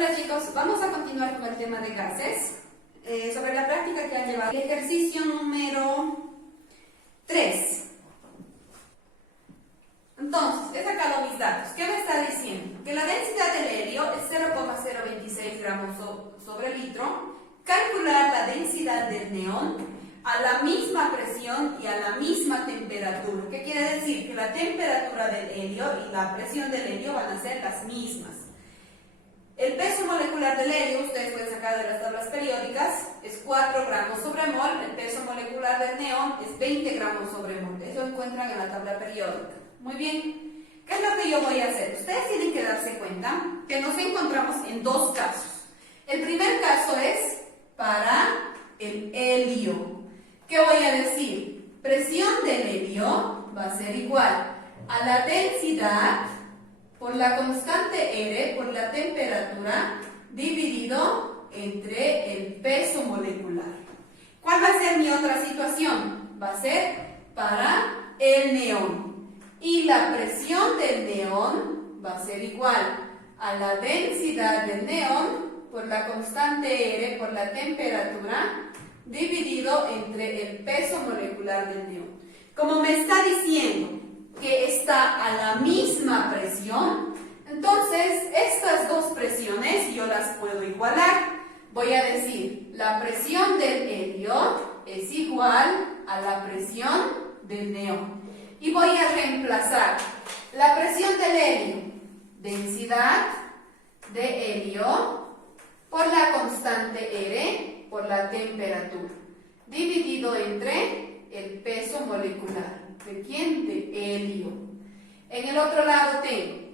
Hola chicos, vamos a continuar con el tema de gases. Sobre la práctica que han llevado, el ejercicio número 3. Entonces, he sacado mis datos. ¿Qué me está diciendo? Que la densidad del helio es 0,026 gramos sobre litro. Calcular la densidad del neón a la misma presión y a la misma temperatura. ¿Qué quiere decir? Que la temperatura del helio y la presión del helio van a ser las mismas. El peso molecular del helio, ustedes pueden sacar de las tablas periódicas, es 4 gramos sobre mol. El peso molecular del neón es 20 gramos sobre mol. Eso lo encuentran en la tabla periódica. Muy bien. ¿Qué es lo que yo voy a hacer? Ustedes tienen que darse cuenta que nos encontramos en dos casos. El primer caso es para el helio. ¿Qué voy a decir? Presión del helio va a ser igual a la densidad por la constante R por la temperatura dividido entre el peso molecular. ¿Cuál va a ser mi otra situación? Va a ser para el neón. Y la presión del neón va a ser igual a la densidad del neón por la constante R por la temperatura dividido entre el peso molecular del neón. Como me está diciendo que está a la misma presión, entonces estas dos presiones yo las puedo igualar. Voy a decir, la presión del helio es igual a la presión del neón. Y voy a reemplazar la presión del helio, densidad de helio, por la constante R, por la temperatura, dividido entre el peso molecular. ¿De quién? De helio. En el otro lado tengo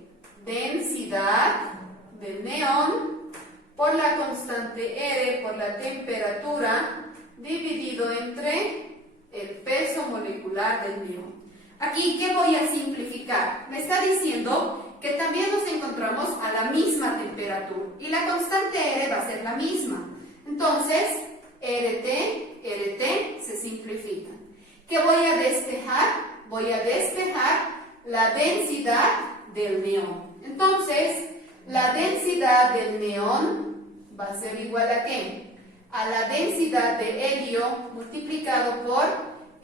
densidad del neón por la constante R por la temperatura dividido entre el peso molecular del neón. Aquí, ¿qué voy a simplificar? Me está diciendo que también nos encontramos a la misma temperatura y la constante R va a ser la misma. Entonces, RT se simplifican. ¿Qué voy a despejar? Voy a despejar la densidad del neón. Entonces, la densidad del neón va a ser igual a ¿qué? A la densidad de helio multiplicado por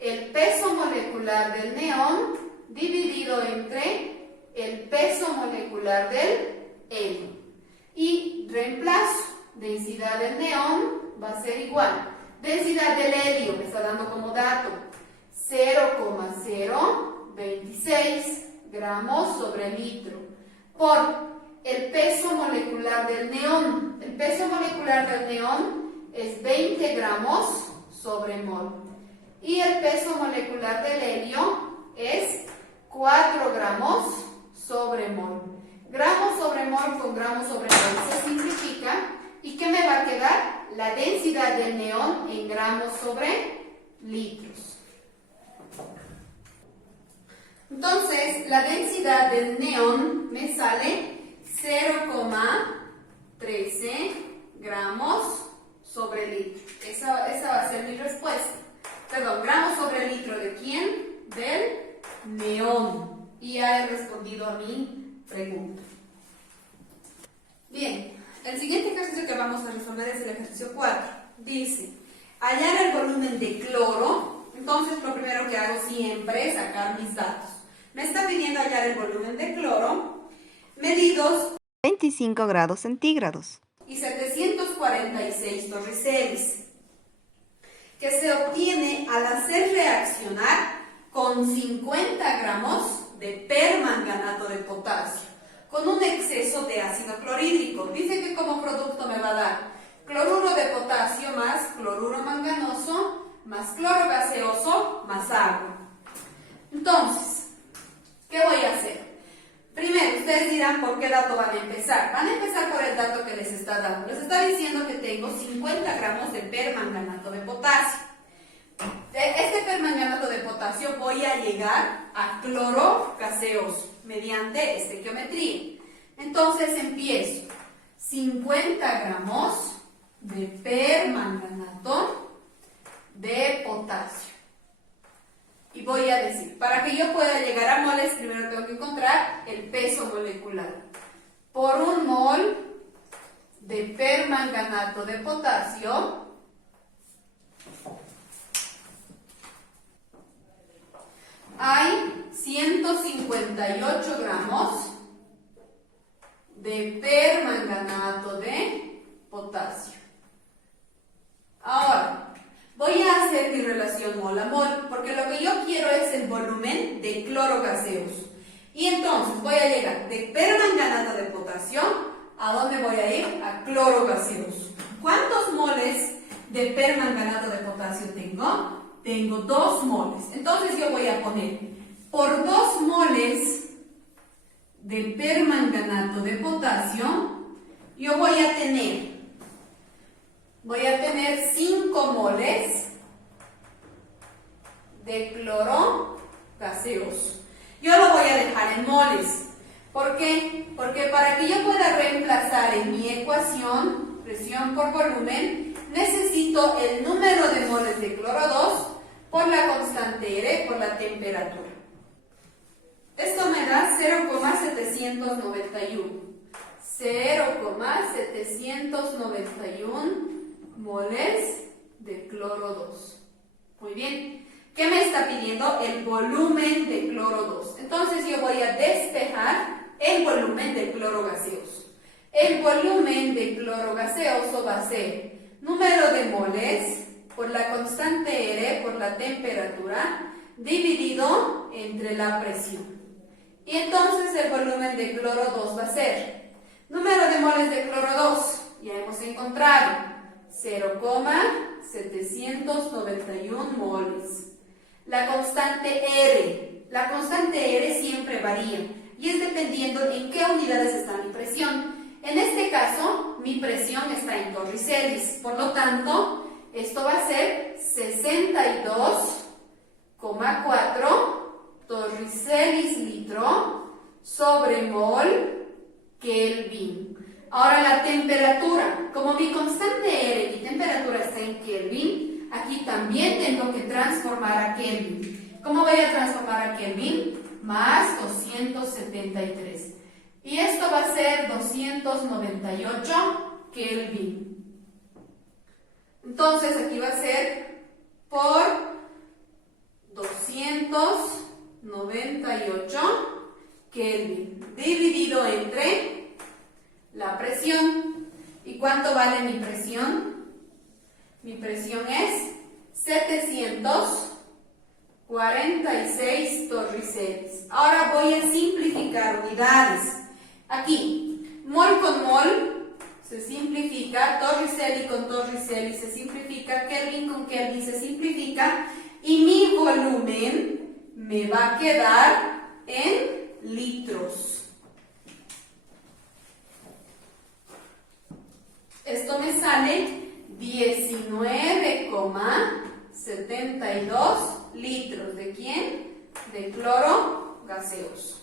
el peso molecular del neón dividido entre el peso molecular del helio. Y reemplazo. Densidad del neón va a ser igual. Densidad del helio me está dando como dato 0,026 gramos sobre litro por el peso molecular del neón. El peso molecular del neón es 20 gramos sobre mol. Y el peso molecular del helio es 4 gramos sobre mol. Gramos sobre mol con gramos sobre mol se simplifica. ¿Y qué me va a quedar? La densidad del neón en gramos sobre litros. Entonces, la densidad del neón me sale 0,13 gramos sobre litro. Esa va a ser mi respuesta. Perdón, gramos sobre litro ¿de quién? Del neón. Y ya he respondido a mi pregunta. Bien, el siguiente ejercicio que vamos a resolver es el ejercicio 4. Dice, hallar el volumen de cloro. Entonces, lo primero que hago siempre es sacar mis datos. Me está pidiendo hallar el volumen de cloro, medidos 25 grados centígrados y 746 torricelis, que se obtiene al hacer reaccionar con 50 gramos de permanganato de potasio con un exceso de ácido clorhídrico. Dice que como producto me va a dar cloruro de potasio más cloruro manganoso más cloro gaseoso más agua. Entonces, ¿qué voy a hacer? Primero, ustedes dirán por qué dato van a empezar. Van a empezar por el dato que les está dando. Les está diciendo que tengo 50 gramos de permanganato de potasio. De este permanganato de potasio voy a llegar a cloro gaseoso mediante estequiometría. Entonces empiezo 50 gramos de permanganato de potasio. Y voy a decir, para que yo pueda llegar a moles, primero tengo que encontrar el peso molecular. Por un mol de permanganato de potasio hay 158 gramos de permanganato de potasio. Ahora, voy a hacer mi relación mol a mol, porque lo que yo quiero es el volumen de cloro gaseoso. Y entonces voy a llegar de permanganato de potasio, ¿a dónde voy a ir? A cloro gaseoso. ¿Cuántos moles de permanganato de potasio tengo? Tengo 2 moles. Entonces yo voy a poner por 2 moles de permanganato de potasio, yo voy a tener 5 moles de cloro gaseoso. Yo lo voy a dejar en moles. ¿Por qué? Porque para que yo pueda reemplazar en mi ecuación presión por volumen, necesito el número de moles de cloro 2 por la constante R por la temperatura. Esto me da 0,791. 0,791 moles de cloro 2. Muy bien. ¿Qué me está pidiendo? El volumen de cloro 2. Entonces yo voy a despejar el volumen de cloro gaseoso. El volumen de cloro gaseoso va a ser número de moles por la constante R por la temperatura dividido entre la presión. Y entonces el volumen de cloro 2 va a ser número de moles de cloro 2. Ya hemos encontrado 0,791 moles. La constante R. La constante R siempre varía y es dependiendo en qué unidades está mi presión. En este caso, mi presión está en torricelis. Por lo tanto, esto va a ser 62,4 torricelis litro sobre mol Kelvin. Ahora la temperatura. Como mi constante R, mi temperatura está en Kelvin, aquí también tengo que transformar a Kelvin. ¿Cómo voy a transformar a Kelvin? Más 273. Y esto va a ser 298 Kelvin. Entonces aquí va a ser por 298 Kelvin dividido entre la presión. ¿Y cuánto vale mi presión? Mi presión es 746 torricelis. Ahora voy a simplificar unidades. Aquí, mol con mol se simplifica, torriceli con torriceli se simplifica, Kelvin con Kelvin se simplifica y mi volumen me va a quedar en litros. Esto me sale 19,72 litros. ¿De quién? De cloro gaseoso.